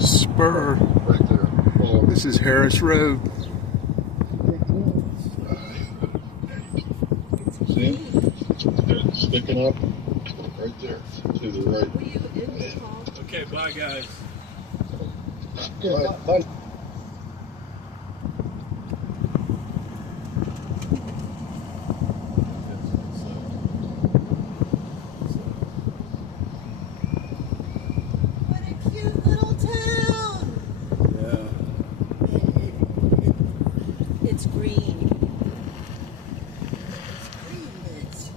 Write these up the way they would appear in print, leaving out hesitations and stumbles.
Spur. Right there. Oh. This is Harris Road. See? It's sticking up right there to the right. Were you in the hall? Okay, bye guys. Bye. What a cute little town! Yeah. It's green. It's green, it's...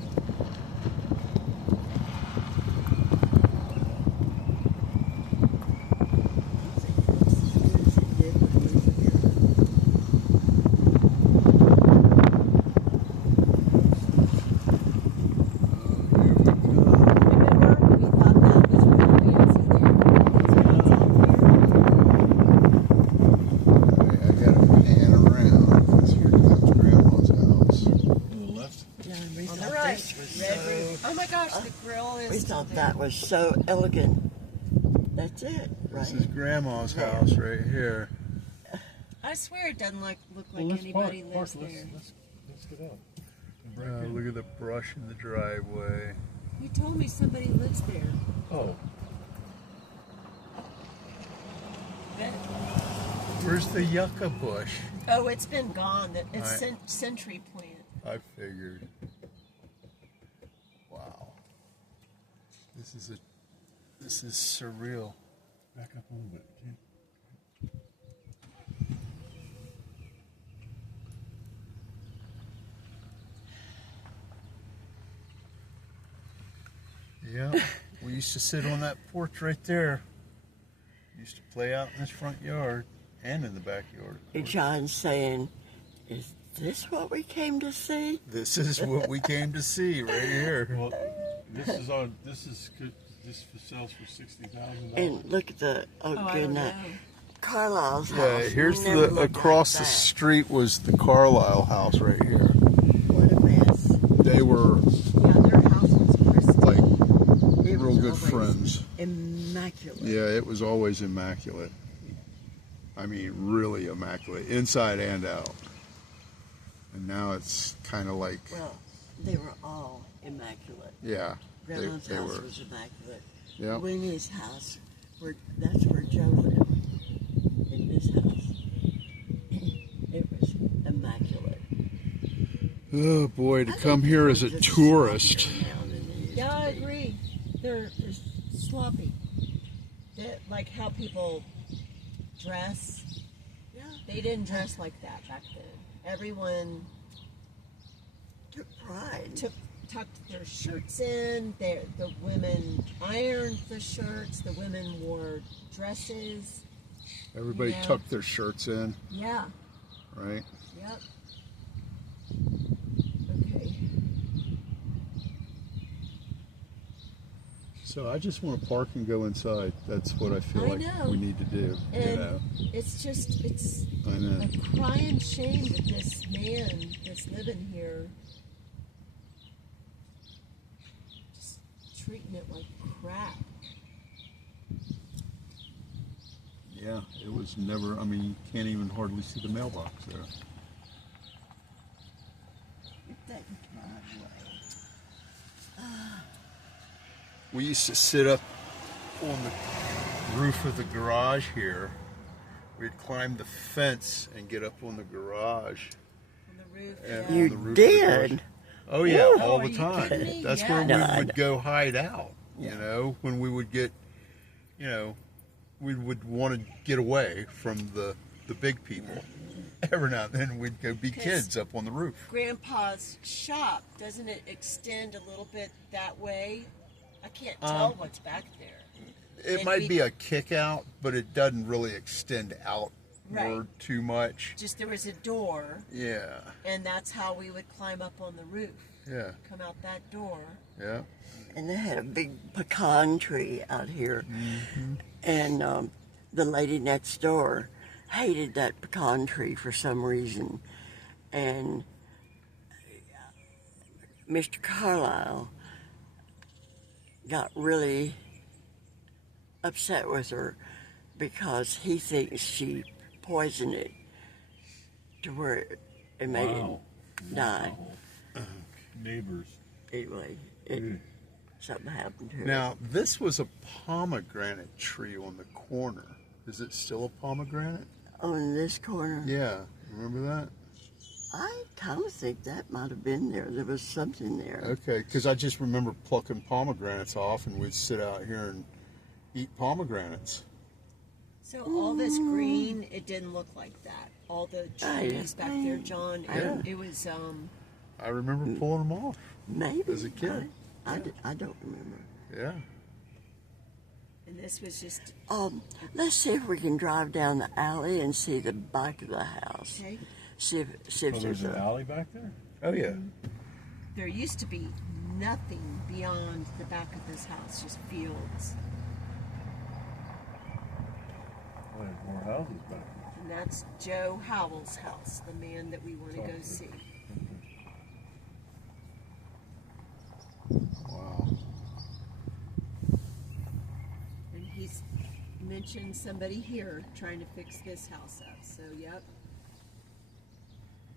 Remember, we thought that was really fancy there. I gotta pan around because here comes Grandma's house. On the left? Yeah, and we On the thought right, this was red so, roof. Oh my gosh, the grill is we still thought there. that was so elegant. That's it, right? This is Grandma's house right here. I swear it doesn't look like Let's anybody park. lives Let's there. get out. Break in. Look at the brush in the driveway. You told me somebody lives there. Oh, Where's the yucca bush? Oh, it's been gone. It's I- Century Plant. I figured. Wow. This is surreal. back up a little bit. Yeah. We used to sit on that porch right there. Used to play out in this front yard and in the backyard. And John's saying, is this what we came to see? This is what we came to see right here. Well, this sells for $60,000. And look at the, I don't goodness, know. Carlisle's house. Yeah, here's Never the looked across like the that. street was the Carlisle house right here. What a mess. They were Yeah, their house was pristine. like It real was good always friends. Immaculate. Yeah, it was always immaculate. I mean, really immaculate, inside and out. And now it's kind of like, Well, they were all immaculate. yeah, Grandma's they house were. was immaculate. Yeah. Winnie's house, that's where Joe lived, in this house. It was immaculate. Oh boy, to I come think here it as a was just tourist. sloppier now than they used Yeah, I to be. agree. They're sloppy. Like how people dress. Yeah, They didn't dress like that back then. Everyone took pride. tucked their shirts in. The women ironed the shirts. The women wore dresses. Everybody Yeah. tucked their shirts in, Yeah. right? Yep. Okay. So I just want to park and go inside. That's what I feel I like know. we need to do. And it's I know. a crying shame that this man that's living here just treating it like crap. Yeah, it was never, I mean, you can't even hardly see the mailbox there. That driveway. We used to sit up on the roof of the garage here. We'd climb the fence and get up on the garage. On the roof. And yeah. on the roof You of the garage. did? Oh yeah, Woo. all Are the you time. kidding me? That's Yeah. where No, we I would know. go hide out. You know, when we would get, you know, we would want to get away from the big people. Every now and then we'd go be 'Cause- kids up on the roof. Grandpa's shop, doesn't it extend a little bit that way? I can't tell what's back there. It And might we- be a kick out, but it doesn't really extend outward Right. too much. Just there was a door, Yeah, and that's how we would climb up on the roof. yeah, Come out that door. yeah. And they had a big pecan tree out here. And the lady next door hated that pecan tree for some reason. And Mr. Carlisle got really upset with her because he thinks she poisoned it to where it made Wow. it die. Neighbors. Anyway, something happened to it. Now, this was a pomegranate tree on the corner. Is it still a pomegranate? On this corner, Yeah. Remember that? I kind of think that might have been there. There was something there. Okay, because I just remember plucking pomegranates off, and we'd sit out here and eat pomegranates. So all this green, it didn't look like that. All the trees back there, John. Yeah. It was I remember pulling them off. Maybe. As a kid. I don't remember. Yeah. and this was just Let's see if we can drive down the alley and see the back of the house. okay. See if Oh, there's an alley back there? Oh yeah. There used to be nothing beyond the back of this house, just fields. Oh, there's more houses back there. And that's Joe Howell's house, the man that we want to go see. Wow. And he's mentioned somebody here trying to fix this house up. So, yep.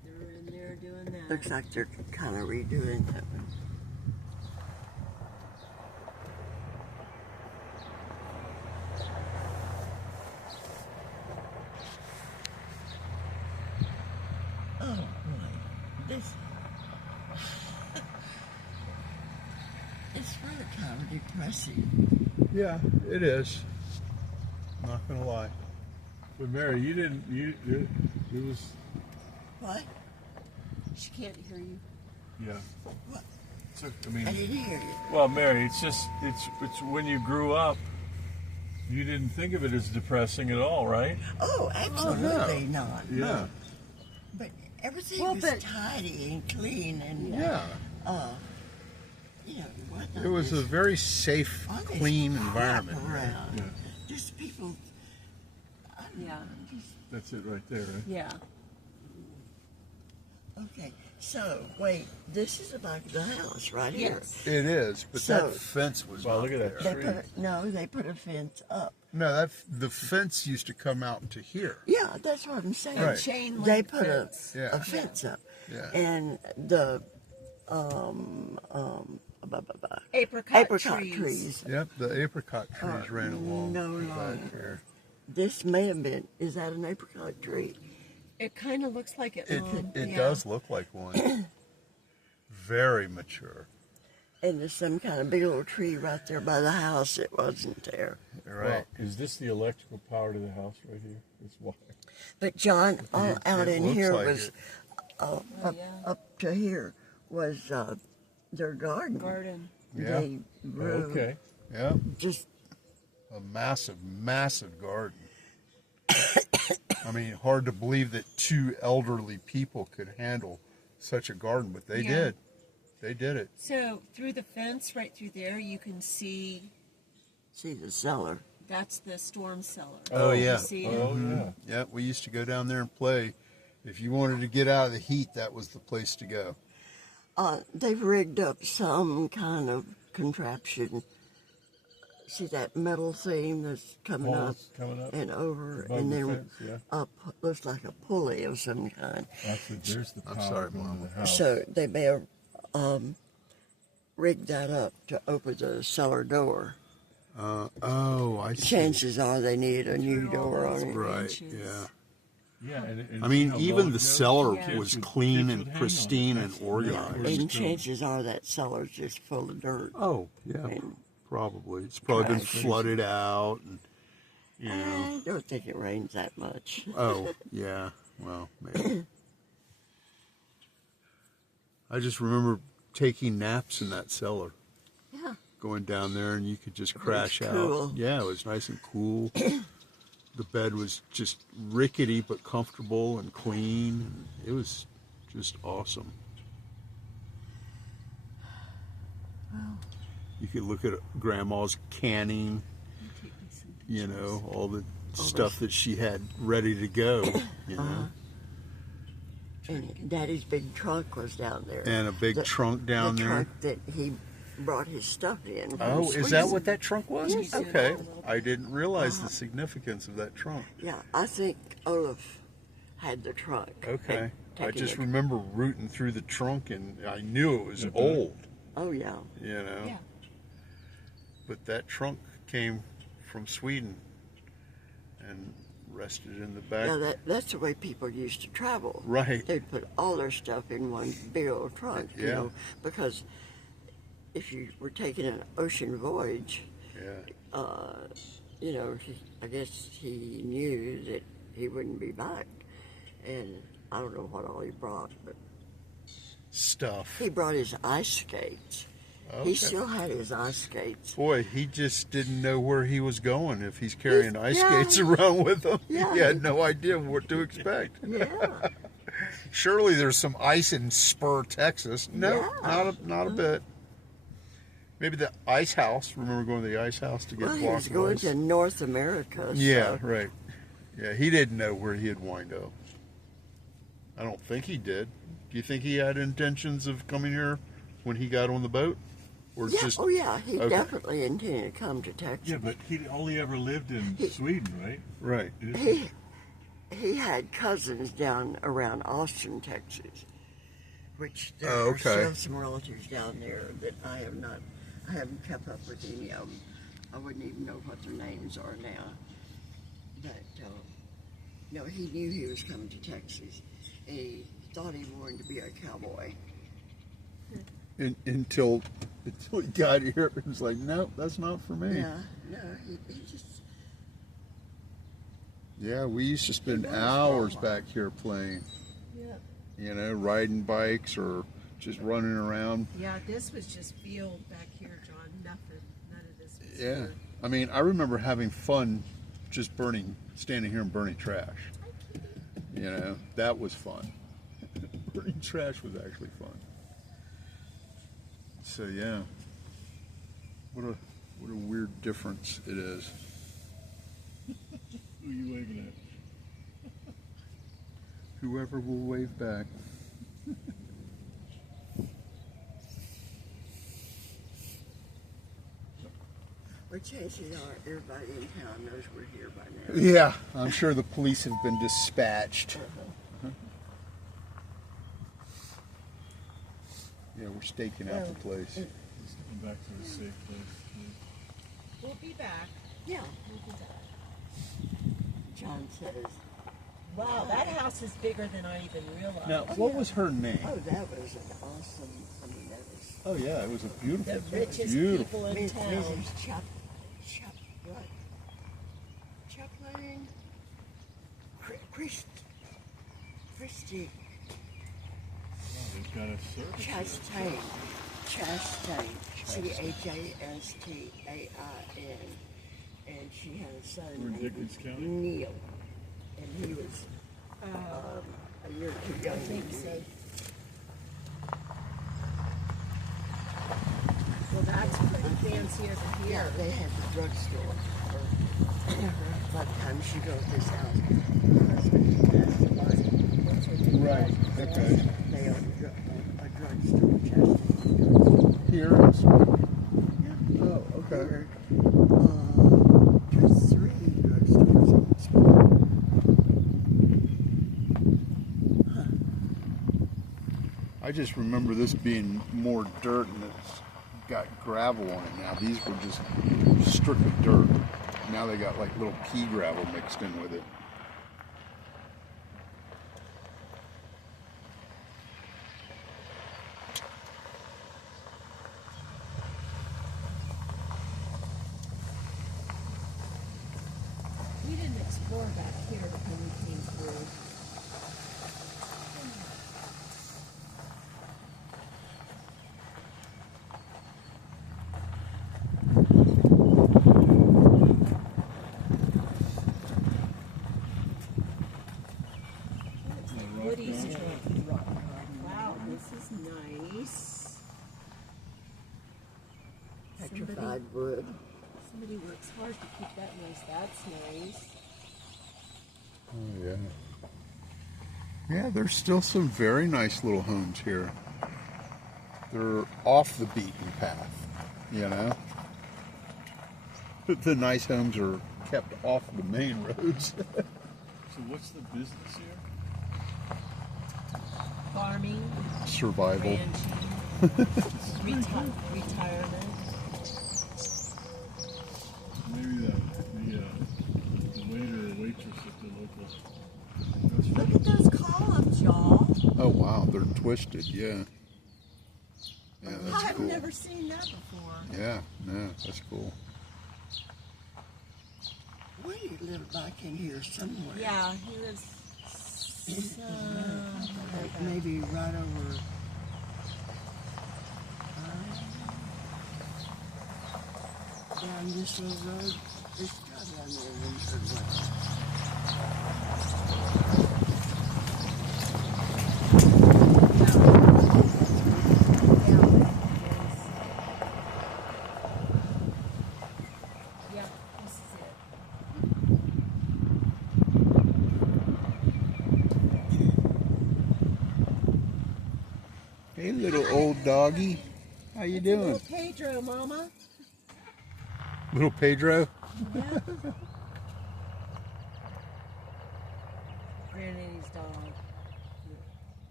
They're in there doing that. Looks like they're kind of redoing that one. Oh boy, this it's really kind of depressing. Yeah, it is. Not gonna lie. But Mary, you didn't, it was, What? She can't hear you. yeah. What? So, I I mean, didn't hear you. well, Mary, it's just, it's when you grew up, you didn't think of it as depressing at all, right? Oh, absolutely not. Yeah. But everything Well, was but- tidy and clean and Yeah. you know what? It was a very safe, all this clean crap environment. around. Yeah. Just people. Yeah. That's it right there, right? Yeah. Okay, so wait, this is the back of the house right here. Yes. It is, but So- that fence was Wow, not look at that there. They put a fence up. No, the fence used to come out to here. Yeah, that's what I'm saying. Right. Chain link They put fence. Yeah. a fence up, Yeah. and the Apricot, trees. Yep, the apricot trees ran along no the back longer. here. This may have been. Is that an apricot tree? It kind of looks like it. It yeah. does look like one. Very mature. And there's some kind of big old tree right there by the house that wasn't there. You're right. Well, is this the electrical power to the house right here? This wire? But John, all It- out it in looks here like was it. up to here was their garden. Garden. Yeah. They grew Okay. Yeah, just a massive, massive garden. I mean, hard to believe that two elderly people could handle such a garden, but they Yeah. did. They did it. So through the fence, right through there, you can see see the cellar. that's the storm cellar. Oh, You yeah. see it? Oh, yeah. Yeah, we used to go down there and play. If you wanted to get out of the heat, that was the place to go. They've rigged up some kind of contraption. See that metal thing that's coming up Poles coming up and over, above and the then fence, yeah. up looks like a pulley of some kind. Actually, there's the I'm power sorry, going to Mama. the house. So they may have rigged that up to open the cellar door. Oh, I see. Chances are they need a new Through all door those on it. Right, branches. yeah. Yeah, and I mean, you know, even long the ago, cellar Yeah. was kids clean would and hang on it. pristine and That's- organized. yeah, And chances are that cellar's just full of dirt. Oh, yeah, And probably. It's probably been Crashes. flooded out, and you know. I don't think it rains that much. Oh, yeah. Well, maybe. I just remember taking naps in that cellar. Yeah. Going down there, and you could just crash out. cool. Yeah, it was nice and cool. The bed was just rickety but comfortable and clean. And it was just awesome. You could look at Grandma's canning, Take me some you pictures. know, all the stuff that she had ready to go, you know. And Daddy's big trunk was down there. And a big trunk down the there. trunk that he brought his stuff in. from Oh, is that Sweden. what that trunk was? Yes. Okay. I didn't realize the significance of that trunk. Yeah, I think Olaf had the trunk. Okay. and I taken just it. remember rooting through the trunk and I knew it was old, Oh yeah. you know. Yeah. But that trunk came from Sweden and rested in the back. Yeah, that's the way people used to travel. Right. They'd put all their stuff in one big old trunk, you Yeah. know, because if you were taking an ocean voyage, Yeah. you know, I guess he knew that he wouldn't be back. And I don't know what all he brought, but Stuff. he brought his ice skates. Okay. He still had his ice skates. Boy, he just didn't know where he was going if he's carrying ice yeah. skates around with him. Yeah. He had no idea what to expect. Yeah. Surely there's some ice in Spur, Texas. No, Yeah. not a bit. Maybe the ice house. Remember going to the ice house to get Well, he blocks was of going ice? to North America. Yeah, so- right. Yeah, he didn't know where he'd wind up. I don't think he did. Do you think he had intentions of coming here when he got on the boat? Or Yeah, just oh yeah, he okay. definitely intended to come to Texas. Yeah, but he only ever lived in Sweden, right? right. He had cousins down around Austin, Texas, which there Oh, are okay. still some relatives down there that I haven't kept up with any of them. I wouldn't even know what their names are now. But no, he knew he was coming to Texas. He thought he wanted to be a cowboy. Until he got here, it was like, no, that's not for me. Yeah, no, he just Yeah, we used to spend was hours wrong. back here playing, Yeah. you know, riding bikes or just running around. Yeah, this was just field back here, John. Nothing. None of this was Yeah. here. I mean, I remember having fun just standing here and burning trash. You know, that was fun. Burning trash was actually fun. So yeah, what a weird difference it is. Who are you waving at? Whoever will wave back. Well, chances are everybody in town knows we're here by now. Yeah, I'm sure the police have been dispatched. Yeah, we're staking out the place. Let's go back to the safe place. We'll be back. Yeah. We'll be back. John says, Wow, that house is bigger than I even realized. Now, what was her name? oh, that was an awesome, I mean, that was Oh yeah, it was a beautiful, The richest beautiful. people in town. Mrs. What? Chaplain? Christy They've got a service. Chastain. Chastain. Chastain. And she had a son We're in named Dickens County? Neil. And he was a year or two I younger think than so. me. Well, that's pretty fancier than Yeah, here. they had the drugstore. By the time she built this house, Right. Okay. they owned a drugstore, Chastain. Here in Sweden. Yeah. Oh, okay. There's 3 drugstores in Spur. I just remember this being more dirt and it's got gravel on it now. These were just strictly dirt. Now they got like little pea gravel mixed in with it. We didn't explore back here when we came through. Woody's truck. Wow, this is nice. Petrified wood. Somebody works hard to keep that nice. That's nice. Oh yeah. Yeah, there's still some very nice little homes here. They're off the beaten path. you know. The nice homes are kept off the main roads. So what's the business here? Farming, Survival. ranching, retirement. Maybe the waiter or waitress at the local Look restaurant. at those columns, y'all. Oh wow, they're twisted, yeah. Yeah, that's I've cool. never seen that before. Yeah, no, that's cool. Woody lived back in here somewhere. Yeah, he lives Like maybe right over. Down this little road. It's got down there when you turn left. Yeah, this is it. Hey little old doggy. How you It's a doing? little Pedro, Mama. Little Pedro? Yeah. Granddaddy's dog.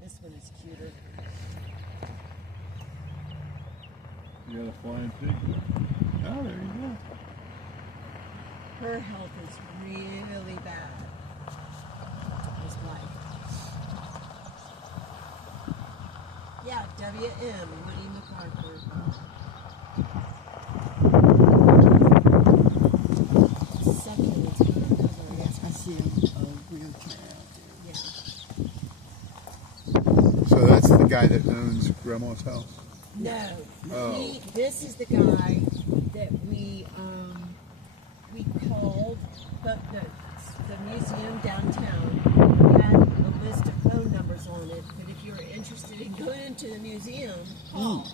This one is cuter. You got a flying pig. Oh, there you go. Her health is really bad. His wife. Yeah, W.M. Woody MacArthur. Second, it's another. Yes, I see a wheelchair out there. Yeah. So that's the guy that owns Grandma's house? No. Oh. This is the guy that we called the museum downtown had a list of phone numbers on it, but if you're interested in going into the museum, call.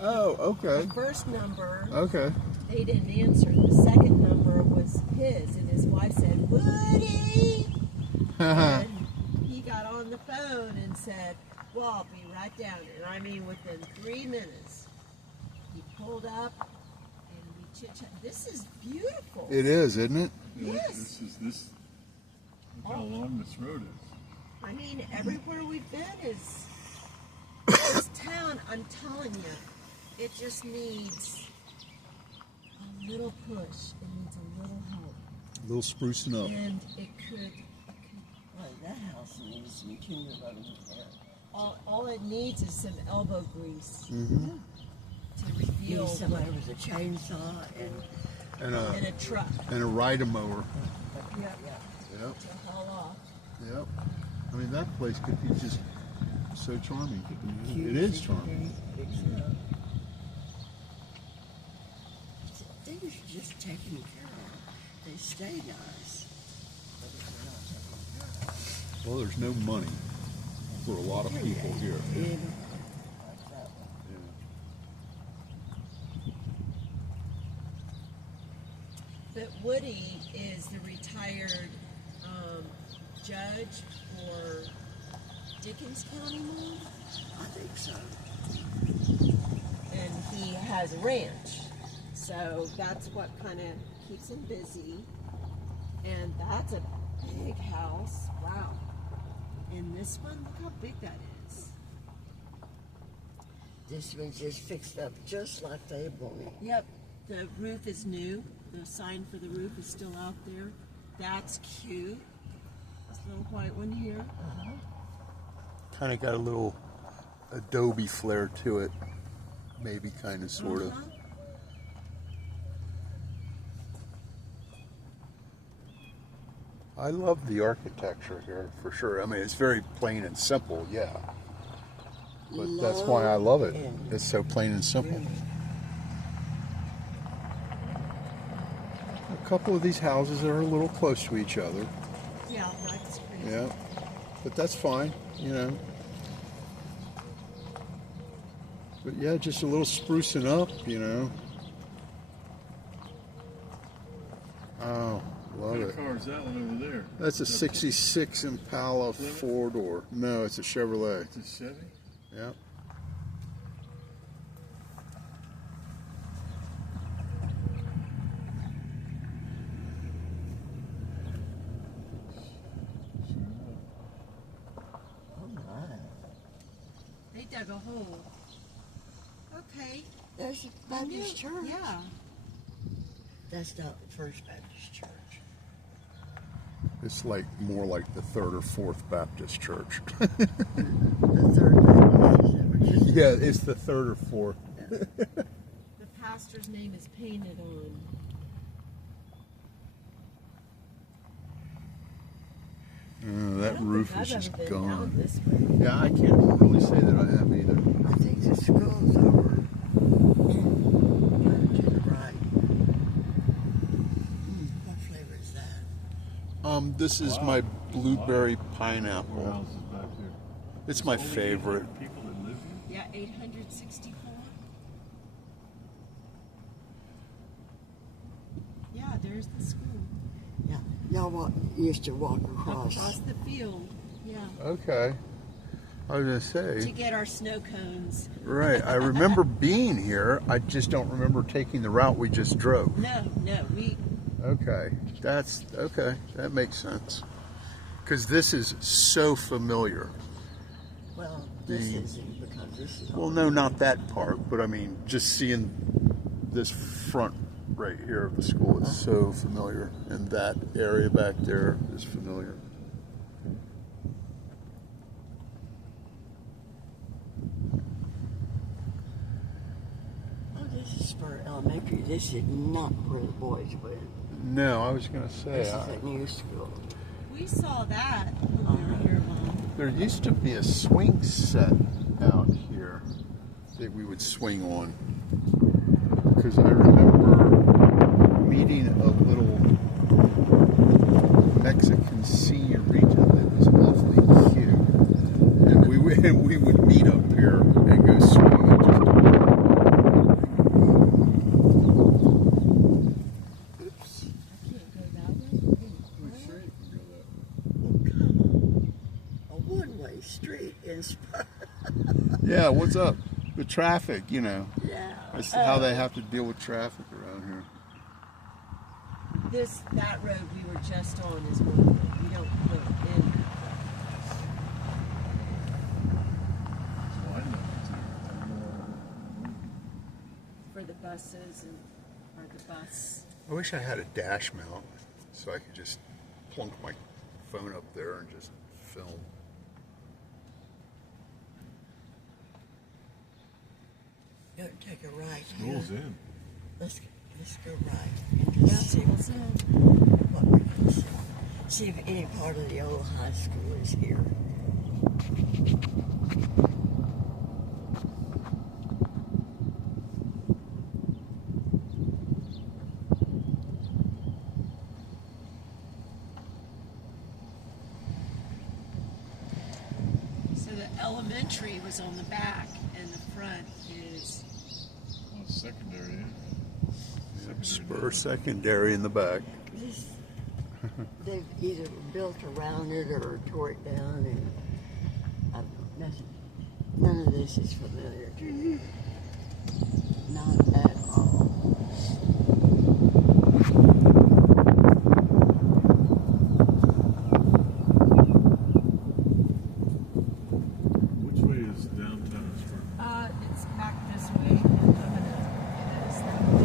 Oh, okay. The first number, Okay. they didn't answer. The second number was his, and his wife said, Woody! And he got on the phone and said, well, I'll be right down. And I mean, within 3 minutes, he pulled up and we chit-chat. This is beautiful. It is, isn't it? Yes. Look how long this road is. I mean, everywhere we've been is this town. I'm telling you, it just needs a little push. It needs a little help, A little sprucing up. and it could. Well, that house needs some timber over there. All it needs is some elbow grease Mm-hmm. to reveal Need somebody with a chainsaw And in a truck. a ride-a-mower. Yeah, Yep. to haul off. Yep. I mean, that place could be just so charming. It is charming. Things are just taken care of. They stay nice. But if they're not taken care of, Well, there's no money for a lot of people here. you know, like that one. But Woody is the retired judge for Dickens County, Mom? I think so. And he has a ranch. So that's what kind of keeps him busy. And that's a big house. Wow. And this one, look how big that is. This one's just fixed up just like they wanted. Yep. The roof is new. The sign for the roof is still out there. That's cute. This little white one here. Kind of got a little adobe flair to it. Maybe, kind of, sort of. Uh-huh. I love the architecture here, for sure. I mean, it's very plain and simple, yeah. But that's why I love it. It's so plain and simple. A couple of these houses are a little close to each other. Yeah, that's crazy. Yeah. But that's fine, you know. But yeah, just a little sprucing up, you know. Oh, love What it. car is that one over there? That's a 66 Impala four-door. No, it's a Chevrolet. It's a Chevy? Yeah. dug a hole. Okay. There's a Baptist church. Yeah. That's not the First Baptist Church. It's like more like the Third or Fourth Baptist Church. The Third Baptist. Is that what you said? Yeah, it's the third or fourth. The pastor's name is painted on. That I don't roof think is I've just ever been down gone. this way. Yeah, I can't really say that I have either. I think the school's over to the right. What flavor is that? This is Wow. my blueberry What pineapple. else is back here? It's my Only favorite. 800 people that live here? Yeah, 864. Yeah, there's the school. Yeah. Y'all used to walk across. Across the field. Yeah. Okay. I was gonna To say, get our snow cones. right. I remember being here. I just don't remember taking the route we just drove. No, we. Okay, that's okay. That makes sense. Because this is so familiar. Well, this isn't because this is. Well, no, not that part, but I mean, just seeing this front right here of the school is so familiar, and that area back there is familiar. Oh, this is Spur Elementary. This is not where the boys went. No, I was gonna say This is a new school. We saw that when we were here, Mom. there used to be a swing set out here that we would swing on. Because I remember meeting a little Mexican senorita that was awfully cute, and we would meet up here and go swinging. Oops. I can't go that way. Oh, come on. A one-way street in Spur. Yeah, what's up? The traffic, you know. Yeah. That's how they have to deal with traffic around here. That road we were just on is one way. We don't go in. Oh, I know. For the buses or the bus. I wish I had a dash mount so I could just plunk my phone up there and just film. Don't take a right. School's here. in. Let's go right and just see What's that? what we can see. See if any part of the old high school is here. So the elementary was on the back, and the front is. Oh, it's secondary, yeah. Spur Secondary in the back. This, they've either built around it or tore it down, and I don't know, none of this is familiar to me. Not at all. Which way is downtown Spur? It's back this way. I'm gonna get us that way.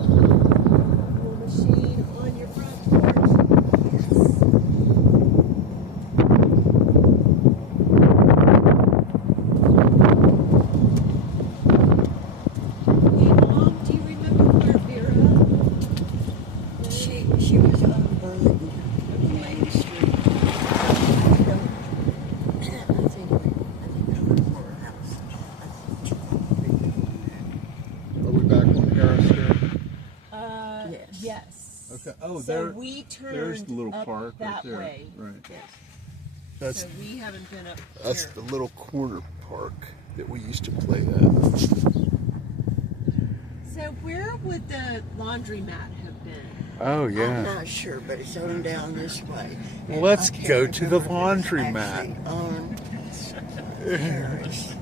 Little machine on your front porch. Hey, Mom, do you remember where Vera lived? She was on Burlington, Main Street. I think I looked for her house. I think Are we back on Harris here? Yes. Yes. Okay. Oh, so there. we turned There's the little up park that right there. way. Right. yes. That's So we haven't been up that's here. the little corner park that we used to play at. So where would the laundromat have been? Oh I'm not sure, but it's on down this way. Well, And let's I can't go to the remember if it's laundromat. actually on Harris.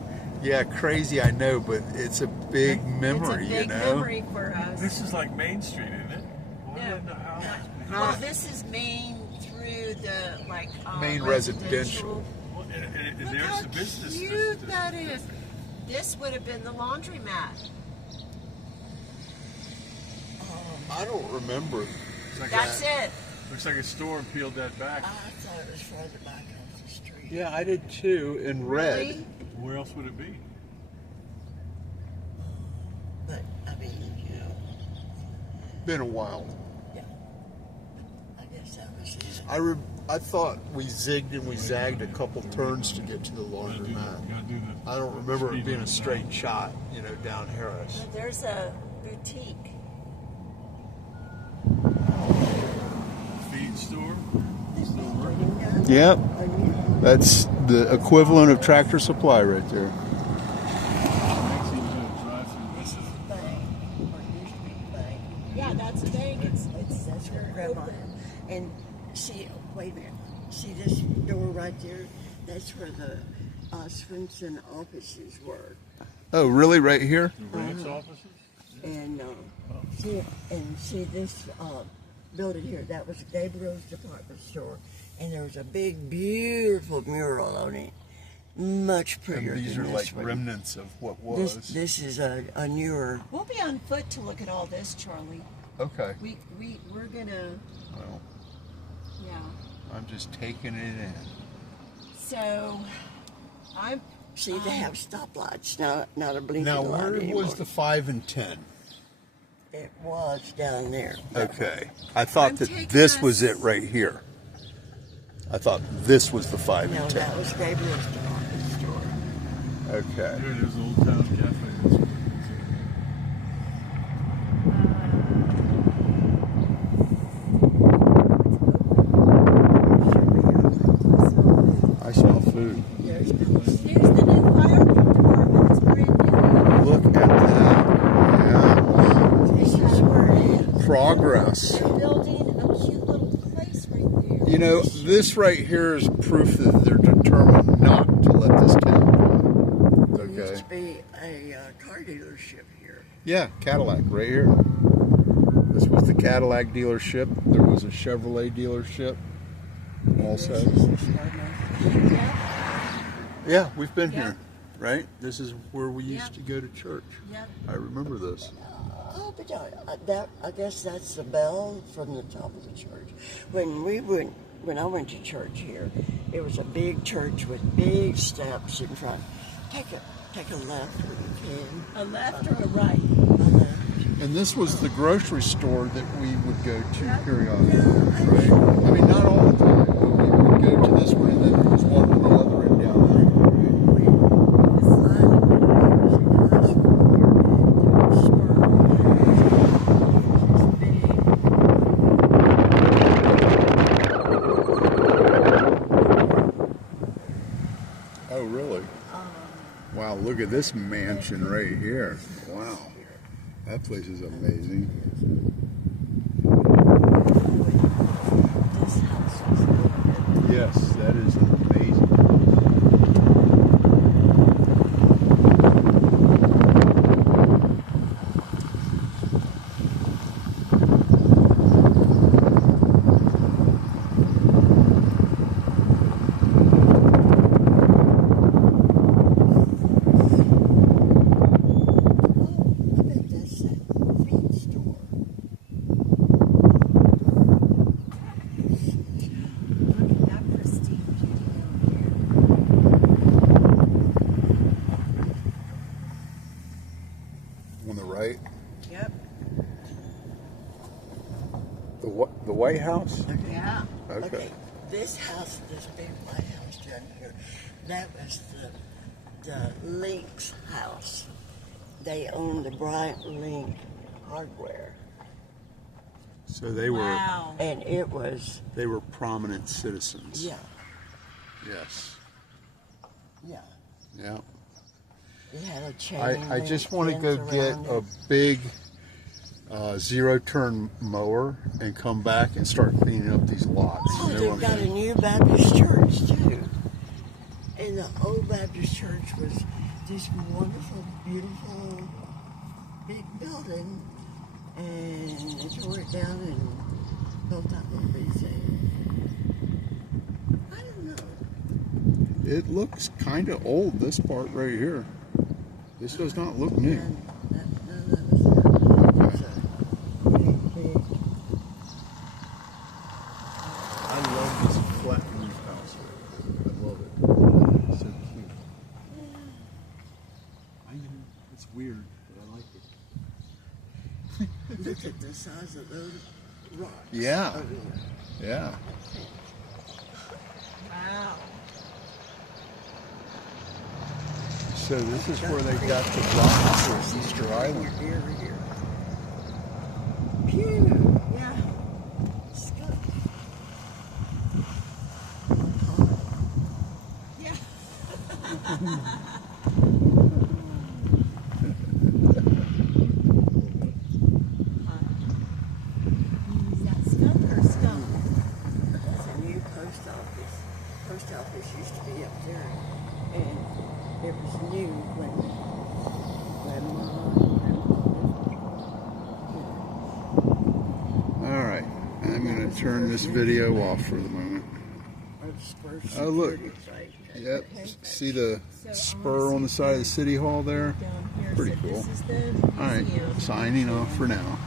Yeah, crazy, I know, but it's a big memory, It's a big you know? memory for us. This is like Main Street, isn't it? Why No. wouldn't the house be- Well, this is Main through the Main residential. Well, and Look there's how the business cute district. that is. This would have been the laundromat. I don't remember. It's like That's it. Looks like a store and peeled that back. I thought it was further back off the street. Yeah, I did too, in red. Really? Where else would it be? But, I mean, you know, Been a while. yeah. I guess that was it. I thought we zigged and we zagged a couple turns to get to the laundromat. Gotta do the I don't remember it speed being a limit straight now. shot, you know, down Harris. There's a boutique. Feed store. Still working. Yep. That's the equivalent of Tractor Supply right there. Actually, you gotta drive through. This is the bank, or used to be the bank. Yeah, that's a bank. That's where Grandma. And see, wait a minute. See this door right there? That's where the Swinson offices were. Oh, really? Right here? The ranch offices? And see this building here. That was Gabriel's department store, and there was a big, beautiful mural on it, much prettier And these than are this like one. remnants of what was. This is a newer. We'll be on foot to look at all this, Charlie. Okay. We're gonna, Well, yeah. I'm just taking it in. So, I'm. See, they have stoplights, not a blinking Now, light where anymore. was the 5 and 10? It was down there. Okay. I thought I'm that taking this was us- it right here. I thought this was the 5 No, and that 10. was Gabriel's department store. Okay. There it is, Old Town Cafe. That's what it is. I smell food. There's Here's the new fire department. It's brand Look at that. this is where it is. Yeah. Progress. new. They're building a cute little place right there. You know, this right here is proof that they're determined not to let this town go. There used Okay. to be a car dealership here. Yeah, Cadillac right here. This was the Cadillac dealership. There was a Chevrolet dealership also. This is the Star Motors. Yeah, we've been Yeah. here, right? This is where we used Yeah. to go to church. Yep. I remember this. Oh, but I guess that's the bell from the top of the church. When I went to church here, it was a big church with big steps in front. Take a left when you can. A left or a right? A left. And this was the grocery store that we would go to periodically, right? I mean, not all the time, but we would go to this one, and then there was one on the other end down there. Oh, really? Wow, look at this mansion right here. Wow. That place is amazing. This house was Yes, that is amazing. I bet that's that feed store. Look at that pristine beauty On the right, down there. Yep. the White House. Yeah. Okay. This house, this big white house down here, that was the Link's house. They owned the Bryant Link hardware. So they were Wow. And it was, prominent citizens. yeah, Yes. yeah. Yeah. It had a chain I link just want to go fence get around a it. big zero-turn mower and come back and start cleaning up these lots. Oh, You know they've what I got a mean? new Baptist church too. And the old Baptist church was this wonderful, beautiful, big building, and they tore it down and built that little bitty thing. I don't know. It looks kind of old, this part right here. This does not look new. And none of us have a big. I love this flat roof house. I love it. It's so cute. I know, it's weird, but I like it. Look at the size of those rocks. Yeah. over there. Yeah. Wow. So this is where they got the rockets for Easter Island. Here. Pew! Yeah. Skunk. Yeah. Is that skunk or skunk? It's a new post office. Post office used to be up there, and it was new when Grandma and All right, I'm going to turn this video off for the moment. Spur Oh, look. Security site. Yep, see the So spur on the side of the city hall there? down here. Pretty So cool. This is the All right, museum. signing off for now.